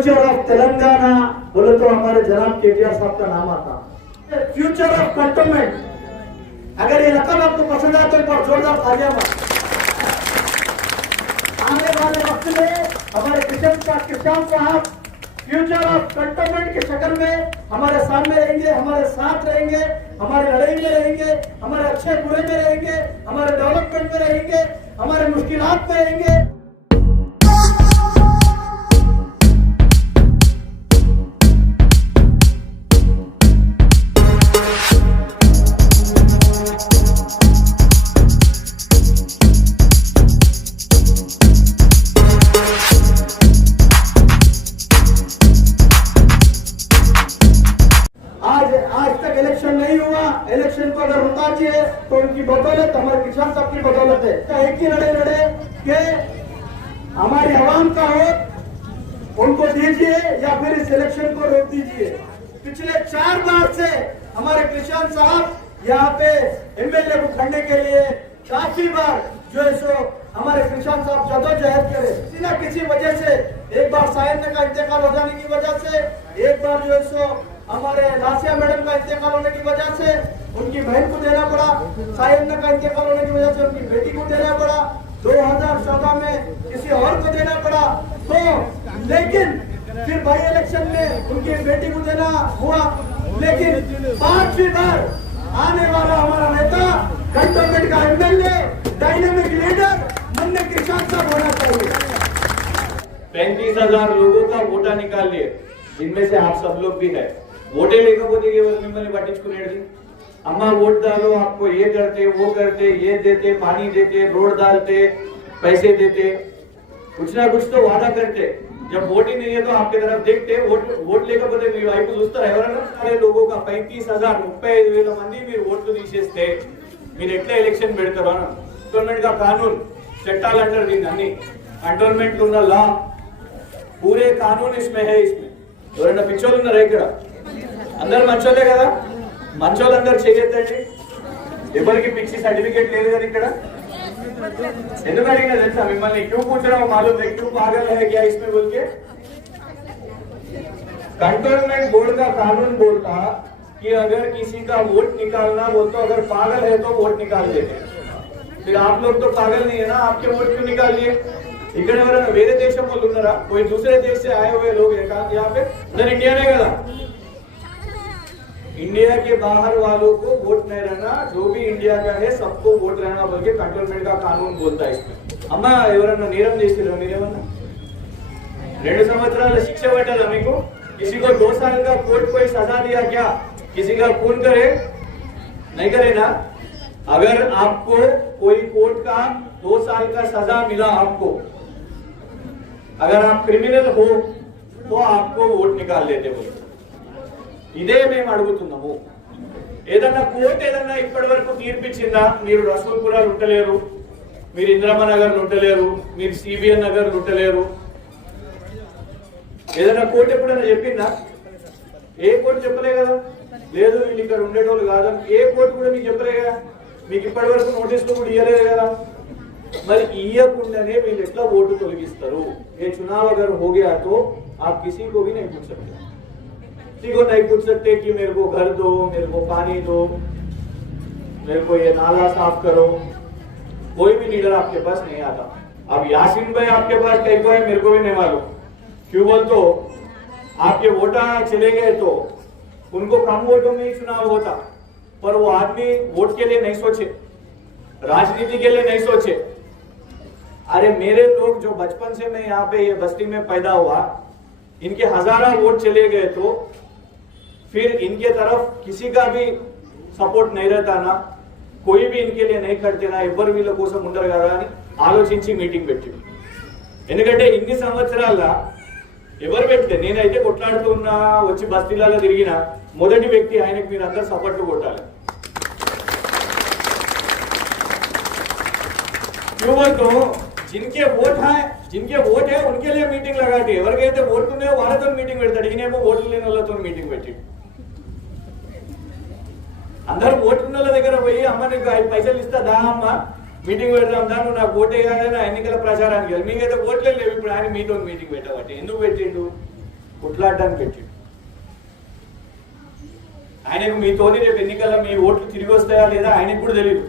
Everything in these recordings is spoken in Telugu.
फ्यूचर ऑफ तेलंगाना बोले तो हमारे जनाब केटीआर साहब का नाम आता। फ्यूचर ऑफ कंटोनमेंट, अगर ये लकब आपको पसंद आए तो एक बार जोरदार तालियां मारो। आने वाले वक्त में हमारे किसान साहब फ्यूचर ऑफ कंटोनमेंट की शक्ल में हमारे सामने रहेंगे, हमारे साथ रहेंगे, हमारे लड़ाई में रहेंगे, हमारे अच्छे बुरे में रहेंगे, हमारे डेवलपमेंट में रहेंगे, हमारे मुश्किलात में रहेंगे। इलेक्शन को अगर रुका चाहिए तो उनकी बदौलत, हमारे किसान साहब की बदौलत है। एक ही लड़े कि हमारी आवाम का हो उनको दीजिए या फिर इस इलेक्शन को रोक दीजिए। पिछले 4 बार से हमारे किसान साहब यहाँ पे एमएलए को खड़ने के लिए काफी बार जो है सो हमारे किसान साहब जदोजहद करे। किसी न किसी वजह से, एक बार सायन का इंतकाल हो जाने की वजह से, एक बार जो है सो हमारे लासिया मैडम का इंतकाल होने की वजह से उनकी बहन को देना पड़ा, सायन का इंतकाल होने की वजह से उनकी बेटी को देना पड़ा, 2014 में किसी और को देना पड़ा। तो लेकिन फिर बाई इलेक्शन में उनकी बेटी को देना हुआ, लेकिन 5वीं बार आने वाला हमारा नेता, कंटोनमेंट का एमएलए, डायनेमिक लीडर मन्ने किसान साहब होना चाहिए। 35,000 लोगों का वोटा निकाल लिए, जिनमें से आप सब लोग भी है। वोटे लेకపోతే మిమ్మల్ని పట్టించుకునేది, अम्मा वोट डालो, आपको ये करते वो करते, ये देते, पानी देते, रोड डालते, पैसे देते, कुछ ना कुछ तो वादा करते। जब वोट ही नहीं है तो आपकी तरफ देखते, वोट లేకపోతే మీ వైపు చూస్తారు ఎవరైనా? అరే लोगों का 35,000 35,000 మంది మీరు ఓట్లు తీసేస్తే మీరు ఎట్లా ఎలక్షన్ పెడతారు? కంటోన్మెంట్ का कानून చట్టాలు అంటారు దీన్ని, అన్ని కంటోన్మెంట్ ఉన్న లా पूरे कानून इसमें है। इसमें ఎవరైనా పిచ్చోళ్ళు ఉన్నారా? ఇక్కడ అందరు మంచోళ్ళే కదా? మంచోళ్ళందరూ చేయొద్దండి, ఎవరికి పిచ్చి సర్టిఫికేట్ లేదు కదా ఇక్కడ। ఎందుకు అడిగినా తెలుసా మిమ్మల్ని? क्यों पूछ रहा हूं मालूम है? क्यों पागल है क्या इसमें बोल के? कंटोनमेंट बोर्ड का कानून बोलता कि अगर किसी का वोट निकालना हो तो अगर पागल है तो वोट निकाल देते। फिर आप लोग तो पागल नहीं है ना, आपके वोट क्यों निकाल लिए? ఇక్కడ ఎవరైనా వేరే దేశం వాళ్ళు ఉన్నారా? कोई दूसरे देश से आए हुए लोग हैं यहाँ पे? उधर इंडिया में కదా? इंडिया के बाहर वालों को वोट नहीं रहना, जो भी इंडिया का है सबको वोट रहना बोल के कंटोनमेंट का कानून बोलता है इसमें। అమ్మా ఎవరైనా నేరం చేసిరా మీరేమన్నా? 2 సంవత్సరాల శిక్ష పడ్డదా మీకు? किसी को 2 साल का कोर्ट कोई सजा दिया क्या? किसी का खून करे? नहीं करे ना। अगर आपको कोई कोर्ट का 2 साल का सजा मिला, आपको अगर आप क्रिमिनल हो तो आपको वोट निकाल लेते हो। ఇదే మేము అడుగుతున్నాము। ఏదన్నా కోర్టు ఏదన్నా ఇప్పటి వరకు తీర్పిచ్చిందా? మీరు రసూల్పురాలు ఉండలేరు, మీరు ఇంద్రమ్మ నగర్ ఉండలేరు, మీరు సిబిఎన్ నగర్ ఉండలేరు, ఏదన్నా కోర్టు ఎప్పుడైనా చెప్పిందా? ఏ కోర్టు చెప్పలే కదా? లేదు వీళ్ళు ఇక్కడ ఉండేటోళ్ళు కాదని ఏ కోర్టు కూడా మీకు చెప్పలే కదా? మీకు ఇప్పటి వరకు నోటీసులు కూడా ఇవ్వలేదు కదా? మరి ఇయ్యకుండానే వీళ్ళు ఎట్లా ఓటు తొలగిస్తారు? ये चुनाव अगर हो गया तो आप किसी को भी नहीं पूछ सकते, किसी को नहीं पूछ सकते कि मेरे को घर दो, मेरे को पानी दो, मेरे को ये नाला साफ करो। कोई भी लीडर आपके पास नहीं आता। अब यासीन भाई आपके पास कहीं को है मेरे को भी नहीं मालूम। क्यों बोल तो आपके वोटा चले गए तो उनको कम वोटों में ही चुनाव होता, पर वो आदमी वोट के लिए नहीं सोचे, राजनीति के लिए नहीं सोचे। अरे मेरे लोग जो बचपन से मैं यहाँ पे ये बस्ती में पैदा हुआ, इनके हजारों वोट चले गए तो फिर इनके तरफ किसी का भी सपोर्ट नहीं रहता ना, कोई भी इनके लिए नहीं करते ना, एव्वर వీళ్ళ కోసం ఉండరు కదా అని ఆలోచించి మీటింగ్ పెట్టి। ఎందుకంటే ఇన్ని సంవత్సరాల ఎవరు పెట్టే, నేనైతే కొట్లాడుతున్నా, వచ్చి బస్తీలలో తిరిగిన మొదటి వ్యక్తి ఆయనకు మీరు అందరూ సపోర్ట్ కొట్టాలి। क्यों बोल तो जिनके वोट है उनके लिए मीटिंग लगाती है। ఎవరికైతే ఓట్లు ఉన్నాయో వాళ్ళతో మీటింగ్ పెడతాడు, ఈయనేమో ఓట్లు లేని వాళ్ళతో మీటింగ్ పెట్టి అందరూ ఓట్లు ఉన్న వాళ్ళ దగ్గర పోయి అమ్మ నీకు 5 పైసలు ఇస్తా దా అమ్మ మీటింగ్ పెడదాం దా, నువ్వు నాకు ఓటే కాదని ఎన్నికల ప్రచారానికి వెళ్ళి మీకైతే ఓట్లే లేవు। ఇప్పుడు ఆయన మీతో మీటింగ్ పెట్టబట్టి ఎందుకు పెట్టిండు? కొట్లాడడానికి పెట్టిండు. ఆయనకు మీతోని రేపు ఎన్నికల్లో మీ ఓట్లు తిరిగి వస్తాయా లేదా ఆయనకు కూడా తెలియదు.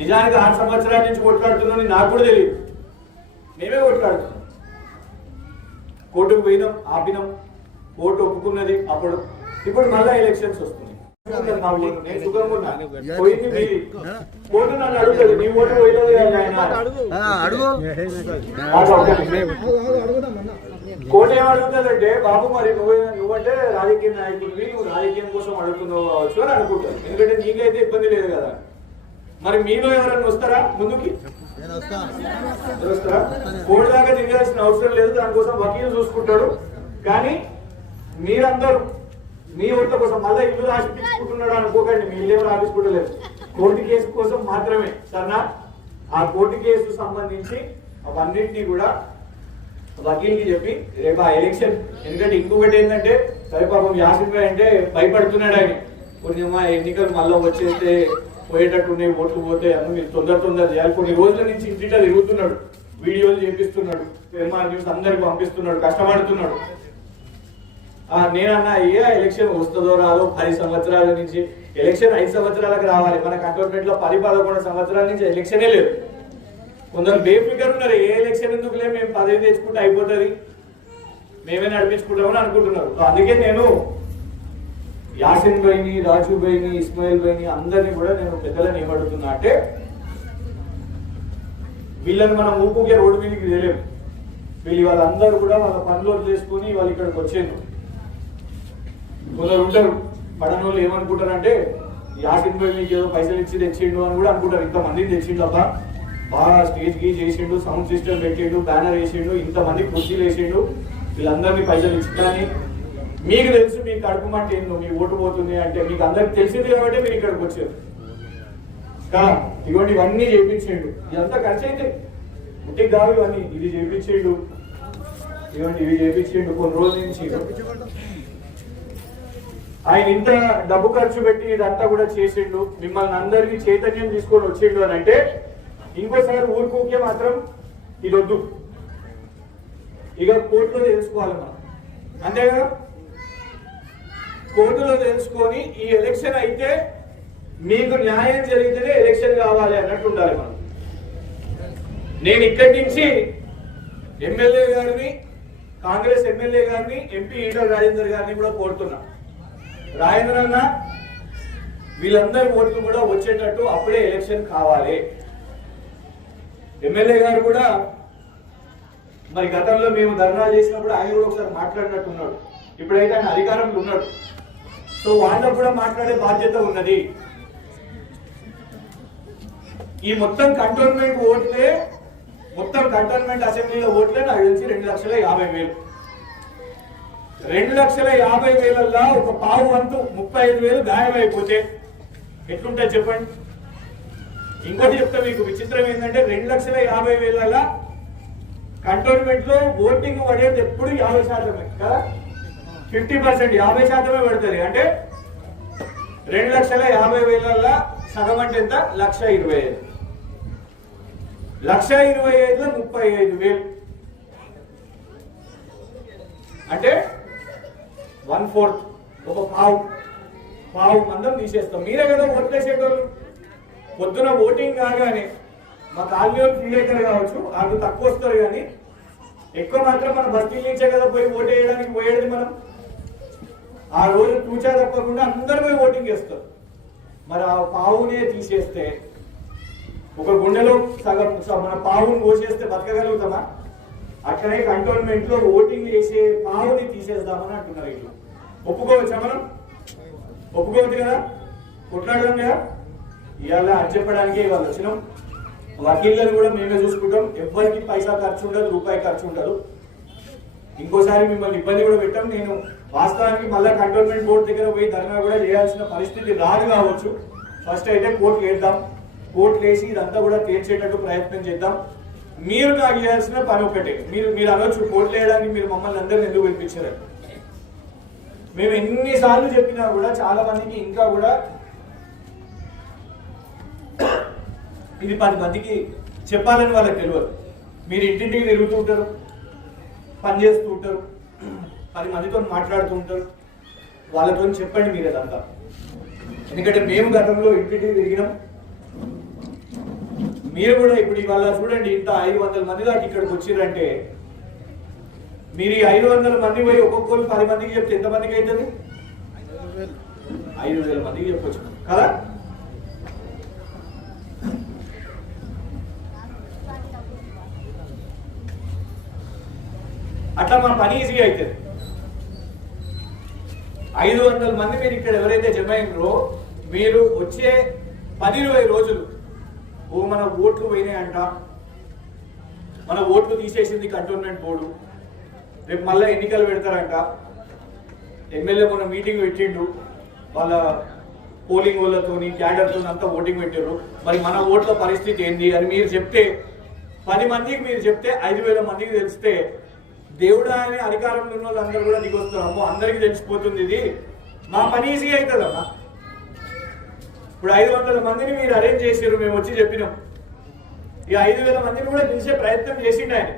నిజానికి 6 సంవత్సరాల నుంచి కొట్లాడుతున్నాను నాకు కూడా తెలియదు. మేమే కొట్లాడుతున్నాం. కోర్టుకు పోయినాం, ఆపినాం, కోర్టు ఒప్పుకున్నది. అప్పుడు ఇప్పుడు మళ్ళా ఎలక్షన్స్ వస్తున్నాయి. నేను సుఖంగా ఉన్నా. పోయింది మీది. కోర్టు నన్ను అడుగుతుంది, నీ ఓటు పోయలేదు కోర్టు ఏమడుగుతుందంటే, బాబు మరి నువ్వంటే రాజకీయ నాయకుడివి, నువ్వు రాజకీయం కోసం అడుగుతున్నావు కావచ్చు అని అనుకుంటాను. ఎందుకంటే నీకైతే ఇబ్బంది లేదు కదా. మరి మీలో ఎవరైనా వస్తారా ముందుకి? వస్తారా? కోర్టు దాకా తిరగాల్సిన అవసరం లేదు, దానికోసం వకీలు చూసుకుంటాడు. కానీ మీరందరూ మీ ఓట్ల కోసం మళ్ళీ ఇల్లు రాసిపించుకుంటున్నాడు అనుకోకండి. మీ ఇల్లు ఎవరు రాపించుకుంటలేదు, కోర్టు కేసు కోసం మాత్రమే. సరేనా? ఆ కోర్టు కేసు సంబంధించి అవన్నింటినీ కూడా వకీల్కి చెప్పి రేపు ఆ ఎలక్షన్, ఎందుకంటే ఇంకొకటి ఏంటంటే, సరే పాపం యాసిన్ భాయ్ అంటే భయపడుతున్నాడు ఆయన. కొన్ని ఎన్నికలు మళ్ళీ వచ్చేస్తే పోయేటట్టున్నాయి, ఓట్లు పోతే అన్న మీరు తొందర చేయాలి. కొన్ని రోజుల నుంచి ఇంటింటా తిరుగుతున్నాడు, వీడియోలు చేపిస్తున్నాడు, ఎంఆర్ న్యూస్ అందరికి పంపిస్తున్నాడు, కష్టపడుతున్నాడు. నేనన్నా ఎలక్షన్ వస్తుందో రాదో, 10 సంవత్సరాల నుంచి ఎలక్షన్ 5 సంవత్సరాలకు రావాలి. మన కంటోన్మెంట్ లో 10-11 సంవత్సరాల నుంచి ఎలక్షనే లేదు. కొందరు బేఫికర్ ఉన్నారు, ఏ ఎలక్షన్ ఎందుకులే, మేము పదవి తెచ్చుకుంటే అయిపోతుంది, మేమే నడిపించుకుంటామని అనుకుంటున్నారు. అందుకే నేను యాసిన్ భాయ్ని, రాజు భాయ్ని, ఇస్మాయిల్ భాయ్ని అందరినీ కూడా నేను పెద్దలని ఏమడుగుతున్నా అంటే, వీళ్ళని మనం ఊపుకే రోడ్డు మీదకి తెలియము. వీళ్ళు వాళ్ళందరూ కూడా వాళ్ళ పనులు చేసుకుని వాళ్ళు ఇక్కడికి వచ్చేది. కొందరు ఉంటారు పడనోళ్ళు ఏమనుకుంటారంటే, యాసిన్ భాయ్ మీకు ఏదో పైసలు ఇచ్చి తెచ్చిండు అని కూడా అనుకుంటారు. ఇంతమందిని తెచ్చిండు, అబ్బా బాగా స్టేజ్ కి చేసిండు, సౌండ్ సిస్టమ్ పెట్టిండు, బ్యానర్ వేసిండు, ఇంతమంది కుర్చీలు వేసిండు, వీళ్ళందరినీ పైసలు ఇచ్చిందని మీకు తెలుసు. మీకు కడుపు మాట ఏందో, మీ ఓటు పోతుంది అంటే మీకు అందరికి తెలిసింది కాబట్టి మీరు ఇక్కడికి వచ్చారు కదా. ఇవ్వండి, ఇవన్నీ చేయించిండు, ఇదంతా ఖర్చు అయితే ఇంటికి కాదు. ఇవన్నీ ఇది చేయించిండు, ఇవ్వండి ఇవి చేయించిండు. కొన్ని రోజుల నుంచి ఆయన ఇంత డబ్బు ఖర్చు పెట్టి ఇదంతా కూడా చేసిండు, మిమ్మల్ని అందరికీ చైతన్యం తీసుకొని వచ్చిండు అని అంటే, ఇంకోసారి ఊరుకోకే మాత్రం ఇది వద్దు. ఇక కోర్టులో తెలుసుకోవాలి మనం, అంతే కదా. కోర్టులో తెలుసుకొని ఈ ఎలక్షన్ అయితే మీకు న్యాయం జరిగితేనే ఎలక్షన్ కావాలి అన్నట్టు ఉండాలి మనం. నేను ఇక్కడి నుంచి ఎమ్మెల్యే గారిని, కాంగ్రెస్ ఎమ్మెల్యే గారిని, ఎంపీ ఈటల రాజేందర్ గారిని కూడా కోరుతున్నా, రాజేంద్ర అన్న వీళ్ళందరి ఓట్లు కూడా వచ్చేటట్టు అప్పుడే ఎలక్షన్ కావాలి. ఎమ్మెల్యే గారు కూడా మరి గతంలో మేము ధర్నా చేసినప్పుడు ఆయన కూడా ఒకసారి మాట్లాడినట్టున్నాడు. ఇప్పుడైతే ఆయన అధికారంలో ఉన్నాడు, సో వాళ్ళకు కూడా మాట్లాడే బాధ్యత ఉన్నది. ఈ మొత్తం కంటోన్మెంట్ ఓట్లే, మొత్తం కంటోన్మెంట్ అసెంబ్లీలో ఓట్లే నాకు తెలిసి 2,50,000. 2,50,000 ఒక పావు వంతు 35,000 గాయమైపోతే ఎట్లుంటుంది చెప్పండి. ఇంకోటి చెప్తా మీకు, విచిత్రం ఏంటంటే 2,50,000 కంటోన్మెంట్ లో ఓటింగ్ పడేది ఎప్పుడు 50% కదా, 50%, 50% పడుతుంది. అంటే 2,50,000 సగం అంటే ఎంత? 1,25,000. 1,25,000 35,000 అంటే 1/4, ఒక పావు మందం తీసేస్తాం. మీరే కదా ఓట్లేసేటోళ్ళు. పొద్దున ఓటింగ్ కాగానే మా కాలనీలో ఫీల్ అవుతారు కావచ్చు, వాళ్ళు తక్కువ వస్తారు, కానీ ఎక్కువ మాత్రం మన బస్తీల నుంచే కదా పోయి ఓటు వేయడానికి పోయేది మనం. ఆ రోజు తూచా తప్పకుండా అందరూ పోయి ఓటింగ్ చేస్తారు. మరి ఆ పావునే తీసేస్తే, ఒక గుండెలో సగం మన పావును కోసేస్తే బతకగలుగుతామా? అట్లనే కంటోన్మెంట్ లో ఓటింగ్ చేసే పావుని తీసేద్దామని అంటున్నారు. ఇట్లా ఒప్పుకోవచ్చా మనం? ఒప్పుకోవచ్చు కదా, కొట్లాడడం కదా. ఇవాళ అది చెప్పడానికే ఇవాళ వచ్చినాం. వకీళ్ళని కూడా మేమే చూసుకుంటాం, ఎవరికి పైసా ఖర్చు ఉండదు, రూపాయి ఖర్చు ఉండదు. ఇంకోసారి మిమ్మల్ని ఇబ్బంది కూడా పెట్టాం. నేను వాస్తవానికి మళ్ళీ కంటోన్మెంట్ బోర్డు దగ్గర పోయి ధర్నా కూడా చేయాల్సిన పరిస్థితి రాదు కావచ్చు. ఫస్ట్ అయితే కోర్టులు వేద్దాం, కోర్టులు వేసి ఇదంతా కూడా తేల్చేటట్టు ప్రయత్నం చేద్దాం. మీరు నాకు చేయాల్సిన పని ఒకటే, మీరు అనొచ్చు కోర్టులు వేయడానికి మీరు మమ్మల్ని అందరినీ ఎందుకు పిలిపించారు. మేము ఎన్నిసార్లు చెప్పినా కూడా చాలా మందికి ఇంకా కూడా ఇది 10 మందికి చెప్పాలని వాళ్ళకి తెలియదు. మీరు ఇంటింటికి తిరుగుతూ ఉంటారు, పని చేస్తూ ఉంటారు, 10 మందితో మాట్లాడుతూ ఉంటారు, వాళ్ళతో చెప్పండి మీరు అదంతా. ఎందుకంటే మేము గతంలో ఇంటింటికి తిరిగినాం, మీరు కూడా ఇప్పుడు ఇవాళ చూడండి ఇంత 500 మంది దాకా ఇక్కడికి వచ్చిర్రంటే మీరు ఈ 500 మంది పోయి ఒక్కొక్కరు 10 మందికి చెప్తే ఎంతమందికి అవుతుంది? 5,000 మందికి చెప్పొచ్చు కదా. అట్లా మా పని ఈజీగా అవుతుంది. 500 మంది మీరు ఇక్కడ ఎవరైతే జమ అయినారో మీరు వచ్చే 10-20 రోజులు మన ఓట్లు పోయినాయంట, మన ఓట్లు తీసేసింది కంటోన్మెంట్ బోర్డు, రేపు మళ్ళీ ఎన్నికలు పెడతారంట, ఎమ్మెల్యే మొన్న మీటింగ్ పెట్టిండు, వాళ్ళ పోలింగ్ వాళ్ళతోని క్యాడర్తో అంతా ఓటింగ్ పెట్టారు, మరి మన ఓట్ల పరిస్థితి ఏంది అని మీరు చెప్తే 10 మందికి మీరు చెప్తే 5,000 మందికి తెలిస్తే దేవుడా అని అధికారంలో ఉన్న వాళ్ళందరూ కూడా దిగొస్తారు. అమ్మో అందరికీ తెలిసిపోతుంది, ఇది మా పని ఈజీగా అవుతుందమ్మా. ఇప్పుడు 500 మందిని మీరు అరేంజ్ చేసారు, మేము వచ్చి చెప్పినాం. ఈ 5,000 మందిని కూడా పిలిచే ప్రయత్నం చేసిండు ఆయన,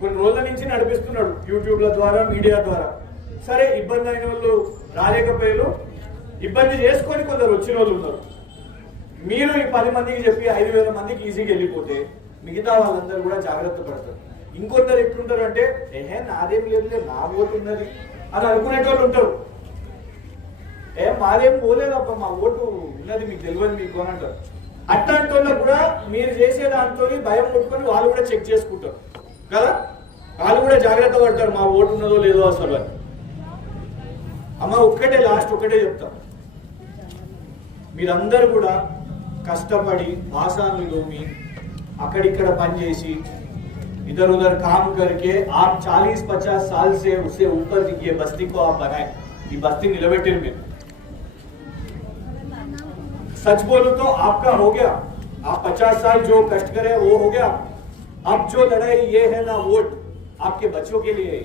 కొన్ని రోజుల నుంచి నడిపిస్తున్నాడు యూట్యూబ్ల ద్వారా, మీడియా ద్వారా. సరే ఇబ్బంది అయిన వాళ్ళు రాలేకపోయారు, ఇబ్బంది చేసుకొని కొందరు వచ్చిన వాళ్ళు ఉన్నారు. మీరు ఈ 10 మందికి చెప్పి 5,000 మందికి ఈజీగా వెళ్ళిపోతే మిగతా వాళ్ళందరూ కూడా జాగ్రత్త పడతారు. ఇంకొందరు ఎట్లుంటారు అంటే నాదేం లేదు, నా ఓటు ఉన్నది అని అనుకునేటోళ్ళు ఉంటారు. మాదేం పోలేదప్ప, మా ఓటు ఉన్నది, మీకు తెలియదు మీకు అని అంటారు. అట్లాంటి వాళ్ళకు కూడా మీరు చేసే దాంతో భయం కొట్టుకొని వాళ్ళు కూడా చెక్ చేసుకుంటారు కదా, వాళ్ళు కూడా జాగ్రత్త పడతారు మా ఓటు ఉన్నదో లేదో అసలు అని. అమ్మ ఒక్కటే లాస్ట్ ఒకటే చెప్తాం, మీరందరూ కూడా కష్టపడి ఆసాన్లు లోమి అక్కడిక్కడ పనిచేసి इधर उधर काम करके आप 40-50 साल से उससे ऊपर ये बस्ती को आप बनाए, ये बस्ती निलबेटिर में। सच बोलो तो आपका हो गया, आप 50 साल जो कष्ट करे वो हो गया। अब जो लड़ाई ये है ना वोट आपके बच्चों के लिए है।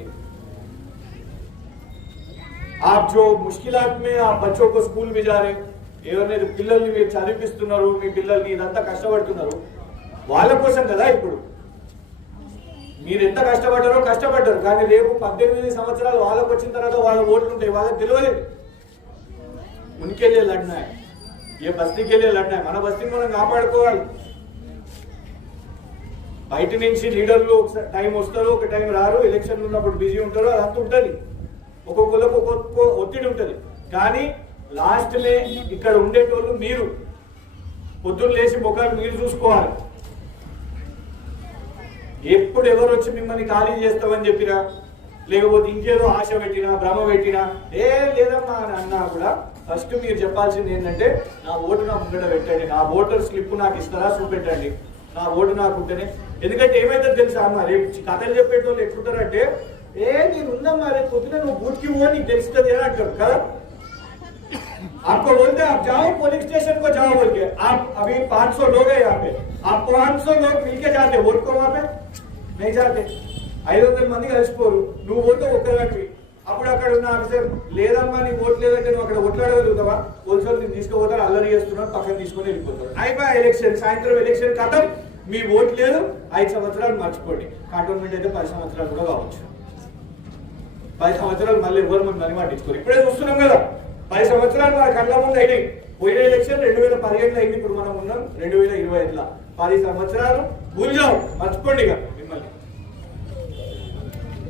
आप जो मुश्किलात में आप बच्चों को स्कूल में जा रहे, ఎవరైనా పిల్లల్ని మీరు చదివిస్తున్నారు, మీ పిల్లల్ని ఇదంతా కష్టపడుతున్నారు వాళ్ళ కోసం కదా. ఇప్పుడు మీరు ఎంత కష్టపడ్డారు, కానీ రేపు 18 సంవత్సరాలు వాళ్ళకు వచ్చిన తర్వాత వాళ్ళ ఓట్లు ఉంటాయి, వాళ్ళకి తెలియదు. ఉనికెళ్ళే లడ్నా ఏ బస్తీకి వెళ్ళే లడ్నా, మన బస్తీని మనం కాపాడుకోవాలి. బయట నుంచి లీడర్లు ఒక టైం వస్తారు, ఒక టైం రారు, ఎలక్షన్లు ఉన్నప్పుడు బిజీ ఉంటారు, అదంతా ఉంటుంది, ఒక్కొక్కరికి ఒక్కొక్క ఒత్తిడి ఉంటుంది. కానీ లాస్ట్ మే ఇక్కడ ఉండేటోళ్ళు మీరు పొద్దున్న లేచి ముఖాలు మీరు చూసుకోవాలి. ఎప్పుడు ఎవరు వచ్చి మిమ్మల్ని ఖాళీ చేస్తామని చెప్పినా, లేకపోతే ఇంకేదో ఆశ పెట్టినా, భ్రమ పెట్టినా లేదమ్మా అని అన్నా కూడా ఫస్ట్ మీరు చెప్పాల్సింది ఏంటంటే నా ఓటు నా ముంగట పెట్టండి, నా ఓటర్ స్లిప్ నాకు ఇస్తారా చూపెట్టండి, నా ఓటు నాకు ఉంటేనే. ఎందుకంటే ఏమైతే తెలుసా అమ్మా, రేపు కథలు చెప్పేటోళ్ళు ఎట్లుంటారంటే నేను ఉందమ్మా రేపు పొద్దున నువ్వు బూట్కి పో నీకు తెలుస్తుంది అని అంటారు కదా. आपको बोलते हैं आप जाओ पोलिंग स्टेशन को जाओ बोल के, आप अभी 500 लोग हैं यहाँ पे, आप 500 लोग मिलके जाते वोट को, वहां पे नहीं जाते. 500 మంది కలిసిపోరు, నువ్వు పోతే ఒక్కదానికి. అప్పుడు అక్కడ ఉన్న ఆఫీసర్ లేదమ్మా నీ ఓట్ లేదంటే నువ్వు అక్కడ ఓట్లాడగలుగుతావా, పోలీసులు నేను తీసుకుపోతారు, అల్లరి చేస్తున్నారు, పక్కన తీసుకొని వెళ్ళిపోతారు. అయిపోయి ఎలక్షన్, సాయంత్రం ఎలక్షన్ ఖతం, మీ ఓట్ లేదు, 5 సంవత్సరాలు మర్చిపోండి. కంటోన్మెంట్ అయితే 10 సంవత్సరాలు కూడా కావచ్చు, 10 సంవత్సరాలు మళ్ళీ ఎవరు ముందు పట్టించుకోరు. ఇప్పుడే చూస్తున్నాం కదా 10 సంవత్సరాలు మన కళ్ళ ముందు అయినాయి. పోయిన ఎలక్షన్ 2015 అయింది, ఇప్పుడు మనం ఉన్నాం 2025. 10 సంవత్సరాలు భూల్జాం, మర్చిపోండి ఇక మిమ్మల్ని.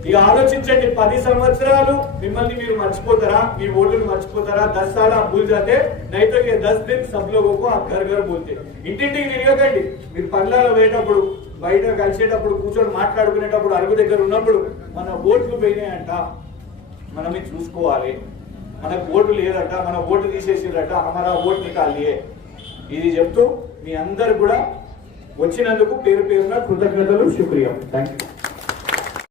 ఇక ఆలోచించండి, 10 సంవత్సరాలు మిమ్మల్ని మీరు మర్చిపోతారా, మీ ఓటును మర్చిపోతారా? 10 साल आप भूल जाते, नहीं तो ये 10 दिन सब लोगों को आप घर घर बोलते. ఇంటింటికి తిరగకండి, మీరు పనులలో పోయేటప్పుడు, బయట కలిసేటప్పుడు, కూర్చొని మాట్లాడుకునేటప్పుడు, అరుగు దగ్గర ఉన్నప్పుడు మన ఓట్లు పోయినాయంట, మనం ఇది చూసుకోవాలి. మనకు ఓటు లేదట, మన ఓటు తీసేసిరట, హమారా ఓటు నికాలియే. ఇది చెప్తూ మీ అందరు కూడా వచ్చినందుకు పేరు పేరున కృతజ్ఞతలు, శుక్రియా. Thank you.